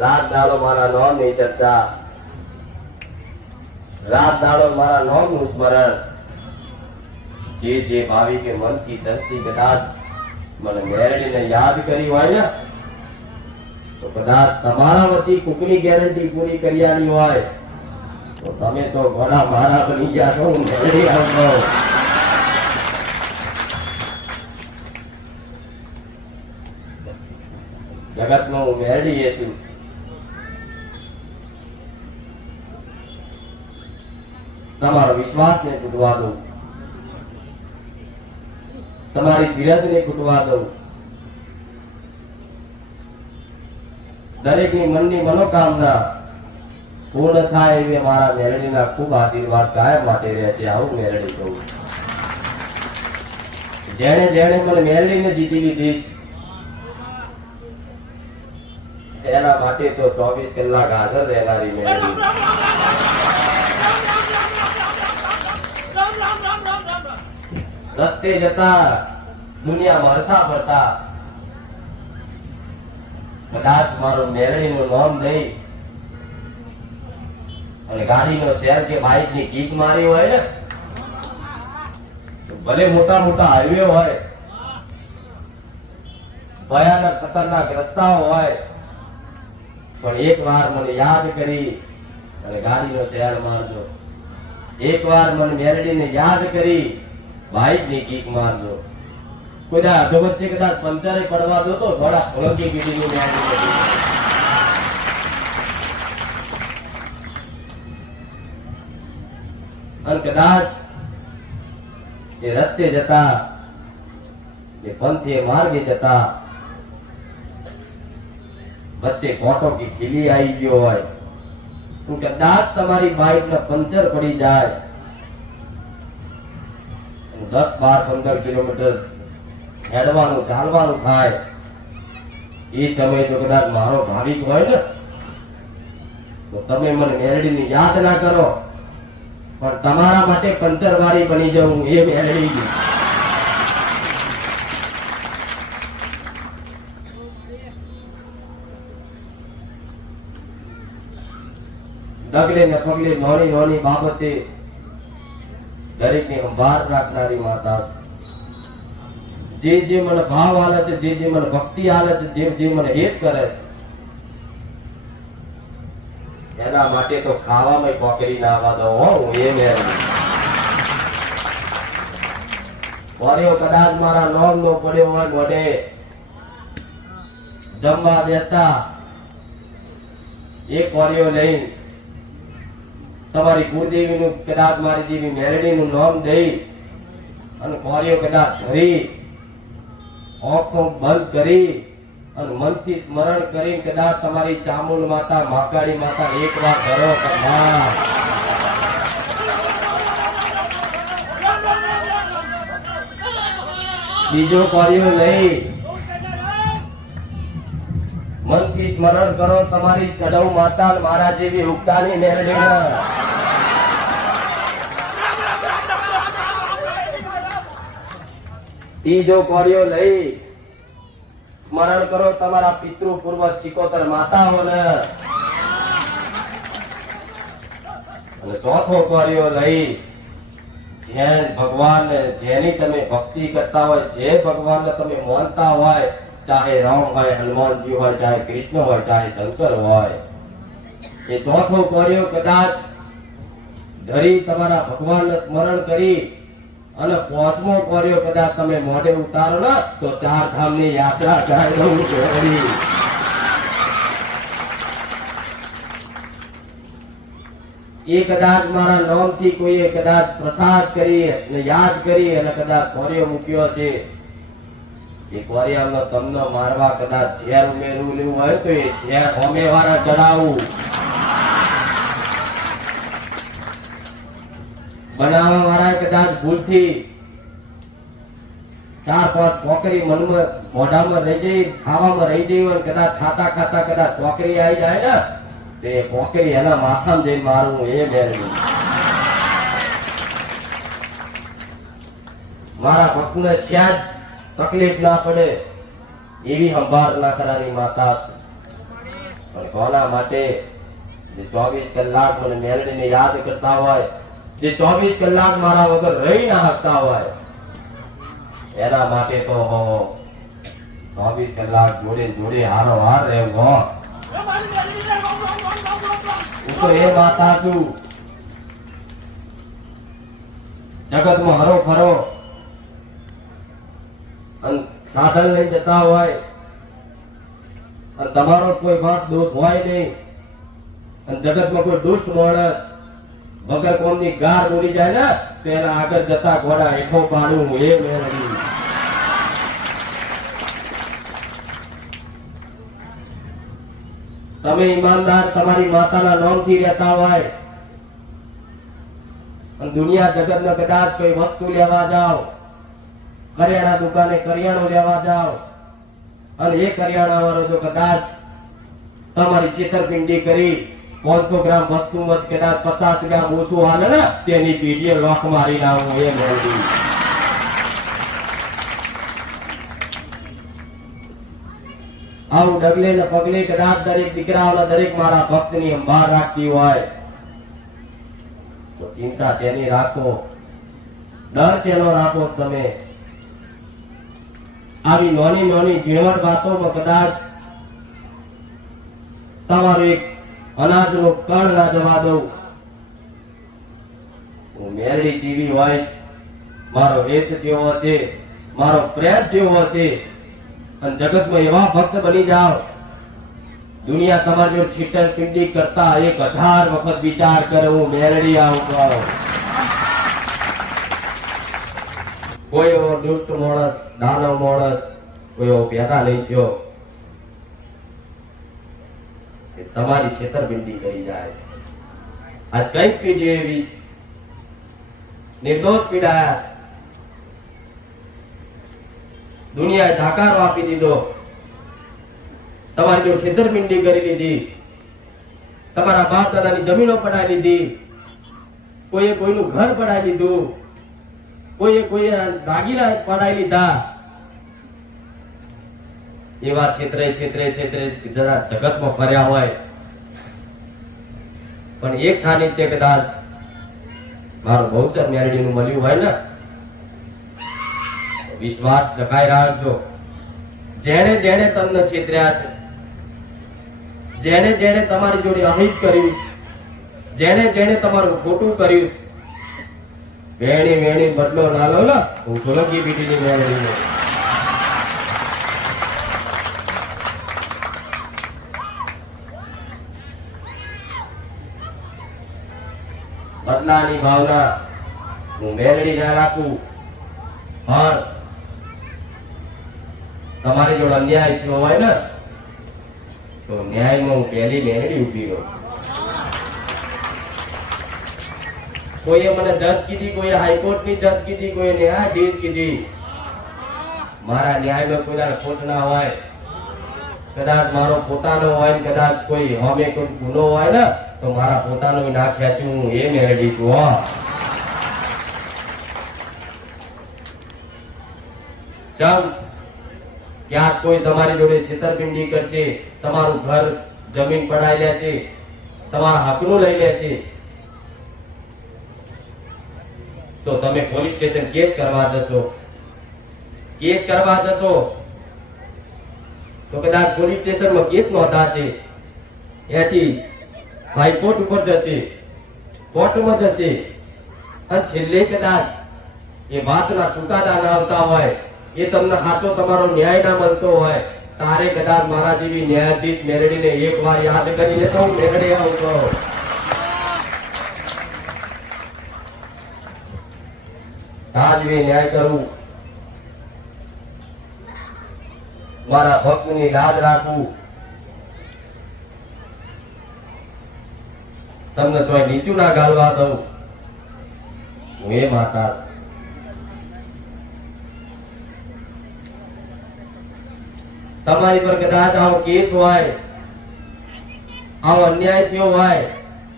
રાત દાડો મારા નામની ચર્ચા, રાત દાડો મારા નામનું સ્મરણ. જે જે ભાવિકે મનથી તનથી કદાચ મને મેળવીને યાદ કરી હોય ને, તો કદાચ તમારા વતી કુકની ગેરંટી પૂરી કર્યાની હોય તો તમે તો ઘણા મારા બની ગયા છો. હું મેળવી આવતો જગત નો હું મેળવીએ છું. તમારો વિશ્વાસ ને તૂટવા દઉં, તમારી ધીરજ ને તૂટવા દઉં. દરેકની મનની મનોકામના પૂર્ણ થાય એવી મારા મેરડીના ખૂબ આશીર્વાદ કાયમ માટે રહેશે. આવું મેરડી કહું. જેણે જેણે મને મેરડીને જીતી લીધી એના માટે તો 24 કલાક હાજર રહેનારી મેરડી. રસ્તે જતા દુનિયામાં હરતા ફરતા કદાચ મારું મેરડીનું નામ દઈ અને ગાડીનો શેર કે બાઇક ની કીક મારી હોય ને, ભલે મોટા મોટા હાઈવે હોય, ભયાનક ખતરનાક રસ્તાઓ હોય, પણ એક વાર મને યાદ કરી અને ગાડીનો શેર મારજો. એક વાર મને મેરડીને યાદ કરી બાઇક ની કીક મારજો. કોઈ અધો વચ્ચે કદાચ પંચરે પડવા દો તો થોડા ફળકી ગીડીની મેરડી. અને કદાચ એ રસ્તે જતા, એ પંથે માર્ગે જતા વચ્ચે કોટો કે ખીલી આવી ગયો હોય, તો કદાચ તમારી બાઇક ને પંચર પડી જાય, 10, 12, 15 કિલોમીટર હેડવાનું ચાલવાનું થાય, એ સમય તો કદાચ મારો ભાવિક હોય ને, તો તમે મને મેરડીની યાદ ના કરો, પણ તમારા માટે પંચરવાળી બની જવું એ મેળવી. ડગલે ને પગલે નાની નાની બાબતે દરેકની સંભાળ રાખનારી માતા. જે જે મને ભાવ આલે છે, જે જે મને ભક્તિ આલે છે, જે જે મને હેત કરે એના માટે તો ખાવામાં કોકરી ના આવવા દો. હું એ મેળવી પડ્યો કદાચ મારા નોમ નો પડ્યો હોય મોઢે જમવા દેતા, એ કોરિયો લઈ તમારી કુળદેવી નું કદાચ મારી જેવી મેરડી નું નામ દઈ અને કોરિયો કદાચ ધરી આંખો બંધ કરી અને મનથી સ્મરણ કરી કદાચ તમારી ચામુંડ માતા, મહાકાળી માતા એક વાર કરો. બીજો કોરિયો લઈ મનથી સ્મરણ કરો તમારી ચડવ માતા, મારા જેવી ઉગતાની મેરડી. ત્રીજો કોરિયો લઈ સ્મરણ કરો તમારા પિતૃ પૂર્વ 76 માતાઓને. અને ચોથો કોરિયો લઈ ભગવાન જેની તમે ભક્તિ કરતા હોય, જે ભગવાનને તમે માનતા હોય, ચાહે રામ હોય, હનુમાનજી હોય, ચાહે કૃષ્ણ હોય, ચાહે શંકર હોય, એ ચોથો કોરિયો કદાચ ધરી તમારા ભગવાનને સ્મરણ કરી અને 5મો કોરિયો કદાચ તમે મોઢે ઉતારો ને તો 4 ધામની યાત્રા કરાવી. એ કદાચ મારા નામથી કોઈએ કદાચ પ્રસાદ કરી અને યાદ કરી અને કદાચ કોરિયો મૂક્યો છે, એ કોરિયામાં તમને મારવા કદાચ ઝેર ઉમેરવું લેવું હોય તો એ ઝેર હોમે વાળા ચડાવવું. બનાવવા વાળા કદાચ ભૂલથી 4-5 કોકરી મનમાં મોઢામાં રહી જઈ, ખાવામાં રહી જઈ હોય, કદાચ ખાતા ખાતા કદાચ કોકરી આવી જાય ને, તે કોકરી એના માથામાં જઈને મારવું એ મેળવી. મારા ભક્તને ક્યાં તકલીફ ના પડે એવી સંભાળ ના કરવાની માતા. પણ કોના માટે? જે 24 કલાક મને મેલડીને યાદ કરતા હોય, જે 24 કલાક મારા વગર રહી ના શકતા હોય, એના માટે તો 24 કલાક જોડે જોડે હારો હાર રહેવો. હું તો એ માતા છું. જગતમાં હરો ફરો અને સાધન લઈ જતા હોય અને તમારો કોઈ વાત દોષ હોય નહીં, અને જગતમાં કોઈ દુષ્ટ માણસ વગર કોમની ગાર ઉડી જાય ને તો એના આગળ જતા ઘોડા હેઠો પાડું એ મેળવી. તમે ઈમાનદાર તમારી માતાના નામથી રહેતા હોય અને દુનિયા જગતમાં કદાચ કોઈ વસ્તુ લેવા જાઓ, કરિયાણા દુકાને કરિયાણું લેવા જાઓ અને એ કરિયાણા વાળો જો કદાચ તમારી છેતરપિંડી કરી 500 ગ્રામ વસ્તુ કદાચ 50 ગ્રામ ઓછું હાલે ને તેની પીઢીએ લોક મારી લાવું એ મેળવી. આવું ડગલે ને પગલે કદાચ દરેક દીકરાઓના દરેક મારા ભક્તની સંભાળ રાખતી હોય તો ચિંતા શેની રાખો, ડર શેનો રાખો? તમે આવી નાની નાની ઝીણવટ વાતોમાં કદાચ તમારું એક અનાજનો કણ ના જવા દઉં. હું મેરડી જીવી હોય, મારો વેત જેવો હશે, મારો પ્રેમ જેવો હશે અને જગતમાં એવા ભક્ત બની જાઓ, દુનિયા તમારી જો છેતરપિંડી કરતા 1000 વખત વિચાર કરે હું મેરડી આવું. કોઈ એવો દુષ્ટ માણસ, દાનવ માણસ કોઈ એવો પેદા નહીં થયો કે તમારી છેતરપિંડી કરી જાય. આજ કઈક પીડી એવી નિર્દોષ પીડાયા, દુનિયાએ જાકારો આપી દીધો, તમારી જો છેતરપિંડી કરી લીધી, તમારા બાપ દાદાની જમીનો પડાવી લીધી, કોઈએ કોઈનું ઘર પડાવી લીધું, કોઈએ દાગીના પડાવી લીધા. એવા છેતરે જરા જગતમાં ફર્યા હોય પણ એક સાનિધ્ય કદાચ મારું બહુસર મેરડીનું મળ્યું હોય ને, વિશ્વાસ ટકાઈ રાખજો. જેણે જેણે તમને છેતર્યા છે, જેણે જેણે તમારી જોડે અહિત કર્યું, જેણે જેણે તમારું ખોટું કર્યું, વેણી વેણી બદલો લાલો ને હું સોલંકી પીટીની મેળવી. બદલાની ભાવના હું મેળવી ના રાખું, પણ તમારી જોડે અન્યાય થયો હોય ને તો ન્યાયમાં હું પહેલી મેળવી ઉભી રહું. કોઈએ મને જજ કીધી, કોઈએ હાઈકોર્ટ ની જજ કીધી, કોઈએ ન્યાયાધીશ કીધી. મારા ન્યાયમાં કોઈ ખોટ ના હોય, કદાચ મારો પોતાનો હોય, કદાચ કોઈ હમે કોઈ ગુનો હોય ને તો મારા પોતાનો નાખ્યા છે હું એ મેળવી છું. ક્યાંક કોઈ તમારી જોડે છેતરપિંડી કરશે, તમારું ઘર જમીન પડાવી લેશે, તમારા હકનું લઈ લેશે તો તમે પોલીસ સ્ટેશન કેસ કરવા જશો. કેસ કરવા જશો તો કદાચ પોલીસ સ્ટેશનમાં કેસ નોંધાશે, એથી હાઈકોર્ટ ઉપર જશે, કોર્ટમાં જશે અને છેલ્લે કદાચ એ વાતના ચુકાદા ના આવતા હોય, એ તમને સાચો તમારો ન્યાય ના મળતો હોય, તારે કદાચ મારા જેવી ન્યાયાધીશ મેરડીને એકવાર યાદ કરી લેતો હું મેરડી આવતો. તાજવી ન્યાય કરું, મારા ભક્તની લાજ રાખવું, તમને ચોય નીચું ના ગાલવા દઉં હું એ માતા. તમારી પર કદાચ આવો કેસ હોય, આવો અન્યાય થયો હોય,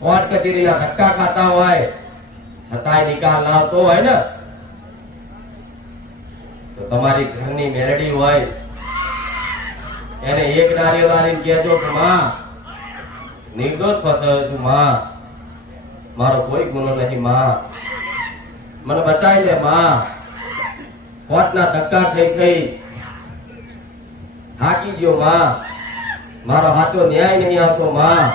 કોર્ટ કચેરીના ધક્કા ખાતા હોય, છતાંય નિકાલ લાવતો હોય ને તો તમારી ઘરની મેરડી હોય એને એક નારિયેળ વાળીને કહેજો કે માં નિર્દોષ ફસાયો છું માં. મારો કોઈ ગુનો નહીં માં. મને બચાવી લે માં. કોર્ટના ધક્કા થઈ થઈ થાકી ગયો માં. મારો સાચો ન્યાય નહીં આવતો માં.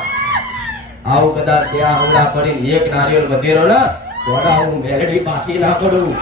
આવું કદાચ ત્યાં હમણાં પડીને એક નારિયેળ વધેરો ને તો હું મેલડી પાછી ના પડું.